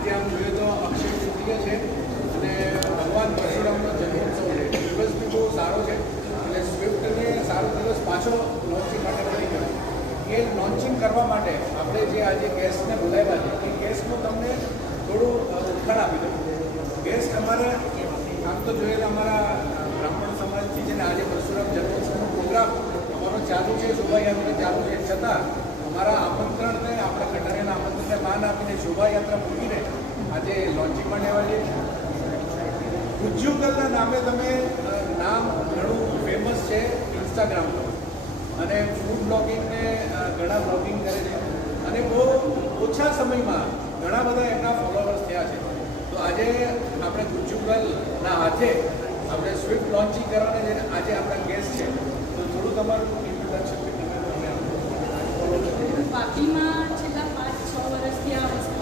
આજે આમ જોઈએ તો અક્ષય તૃતીય છે અને ભગવાન પરશુરામનો જન્મોત્સવ છે. દિવસ બી બહુ સારો છે અને સ્વિફ્ટને સારો દિવસ પાછો લોન્ચિંગ માટે મળી ગયો. એ લોન્ચિંગ કરવા માટે આપણે જે આજે ગેસ્ટને બોલાવ્યા છે એ ગેસ્ટનું તમને થોડું ઉત્ખાણ આપી દઉં. ગેસ્ટ અમારે આમ તો જોઈએ તો અમારા બ્રાહ્મણ સમાજથી છે ને આજે પરશુરામ જન્મોત્સવનો પ્રોગ્રામ અમારો ચાલુ છે, શોભાયાત્રા ચાલુ છે, છતાં અમારા આમંત્રણને આપણે કટારીના આમંત્રણને માન આપીને શોભાયાત્રા મૂકીને આજે લોન્ચિંગમાં લેવા જઈએ. ગુજ્જુગલના નામે તમે નામ ઘણું ફેમસ છે ઇન્સ્ટાગ્રામ પર અને ફૂડ બ્લોગિંગને ઘણા બ્લોગિંગ કરે છે અને બહુ ઓછા સમયમાં ઘણા બધા એમના ફોલોવર્સ થયા છે. તો આજે આપણે ગુજ્જુગલના હાથે આપણે સ્વિફ્ટ લોન્ચિંગ કરવાના છે. આજે આપણા ગેસ્ટ છે તો થોડું તમારું ઇન્ટ્રોડક્શન વાપીમાં છેલ્લા 5-6 વર્ષથી આ વસ્તુ